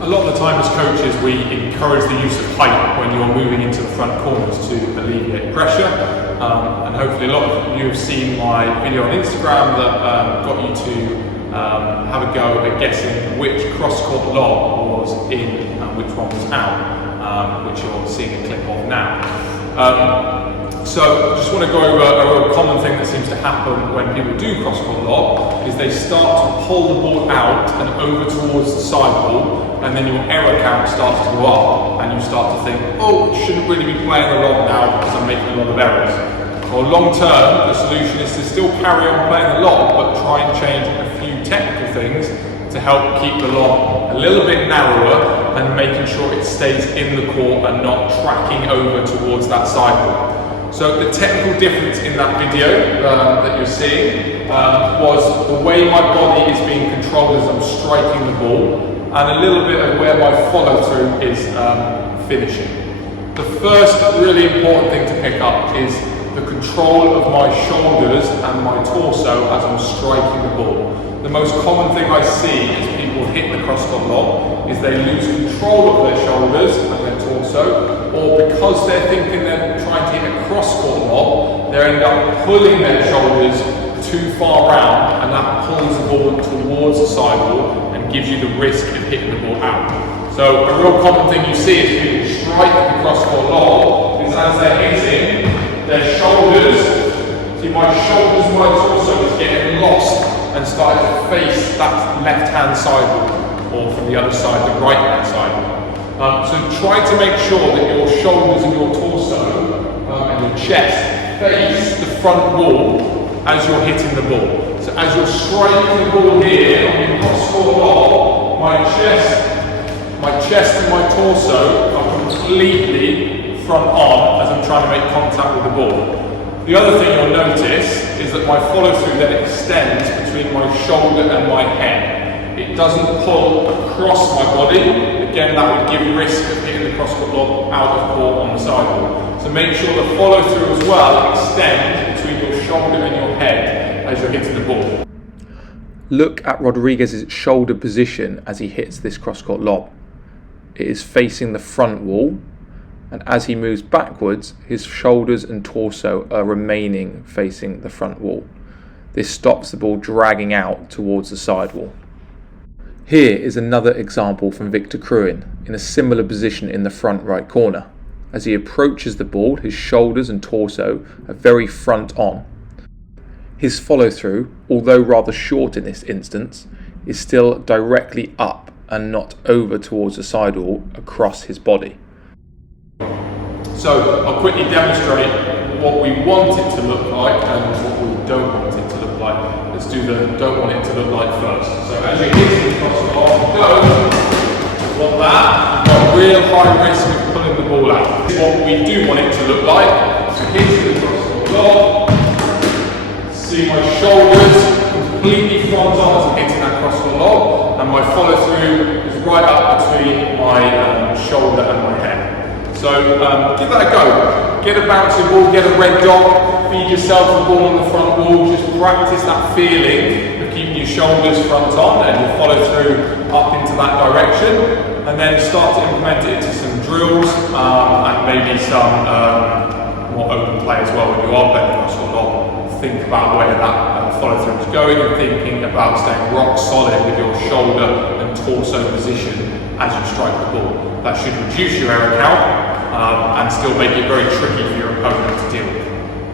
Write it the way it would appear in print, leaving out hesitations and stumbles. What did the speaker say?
A lot of the time as coaches we encourage the use of height when you're moving into the front corners to alleviate pressure, and hopefully a lot of you have seen my video on Instagram that got you to have a go at guessing which cross-court lob was in and which one was out, which you're seeing a clip of now. So I just want to go over a real common thing that seems to happen when people do cross-court lob is they start to pull the ball out and over towards the sidewall, and then your error count starts to go up and you start to think, oh, I shouldn't really be playing the lob now because I'm making a lot of errors. Well, long term, the solution is to still carry on playing the lob, but try and change a few technical things to help keep the lob a little bit narrower and making sure it stays in the court and not tracking over towards that sidewall. So the technical difference in that video that you're seeing was the way my body is being controlled as I'm striking the ball, and a little bit of where my follow through is finishing. The first really important thing to pick up is the control of my shoulders and my torso as I'm striking the ball. The most common thing I see as people hit the cross-court lob is they lose control of their shoulders and their torso, or because they're thinking they're trying to hit a cross-court lob, they end up pulling their shoulders too far round, and that pulls the ball towards the sidewall and gives you the risk of hitting the ball out. So a real common thing you see is people strike the cross-court lob is as they're hitting, their shoulders, see my shoulders and my torso is getting lost and starting to face that left-hand sidewall, or from the other side, the right-hand sidewall. So try to make sure that your shoulders and your torso and your chest face the front wall as you're hitting the ball. So as you're striking the ball here on your cross-court lob, my chest and my torso are completely front on as I'm trying to make contact with the ball. The other thing you'll notice is that my follow-through then extends between my shoulder and my head. It doesn't pull across my body. Again, that would give risk of hitting the cross-court lob out of court on the sidewall. So make sure the follow-through as well extends between your shoulder and your head as you're hitting the ball. Look at Rodriguez's shoulder position as he hits this cross-court lob. It is facing the front wall, and as he moves backwards, his shoulders and torso are remaining facing the front wall. This stops the ball dragging out towards the sidewall. Here is another example from Victor Cruin in a similar position in the front right corner. As he approaches the ball, his shoulders and torso are very front on. His follow through, although rather short in this instance, is still directly up and not over towards the sidewall across his body. So I'll quickly demonstrate what we want it to look like and what we don't want it to look like. Let's do the don't want it to look like first. So as you're hitting across the ball, go. Want that, you've got real high risk of pulling the ball out. This is what we do want it to look like. So hitting across the ball, see my shoulders completely front on as I'm hitting that cross the lob, and my follow through is right up between my shoulder and my head. So give that a go. Get a bouncing ball, get a red dot, feed yourself the ball on the front wall, just practice that feeling of keeping your shoulders front on and your follow through up into that direction, and then start to implement it into some drills and maybe some more open play as well when you are playing across the lob. Think about where that follow through is going and thinking about staying rock solid with your shoulder and torso position as you strike the ball. That should reduce your error count and still make it very tricky for your opponent to deal with.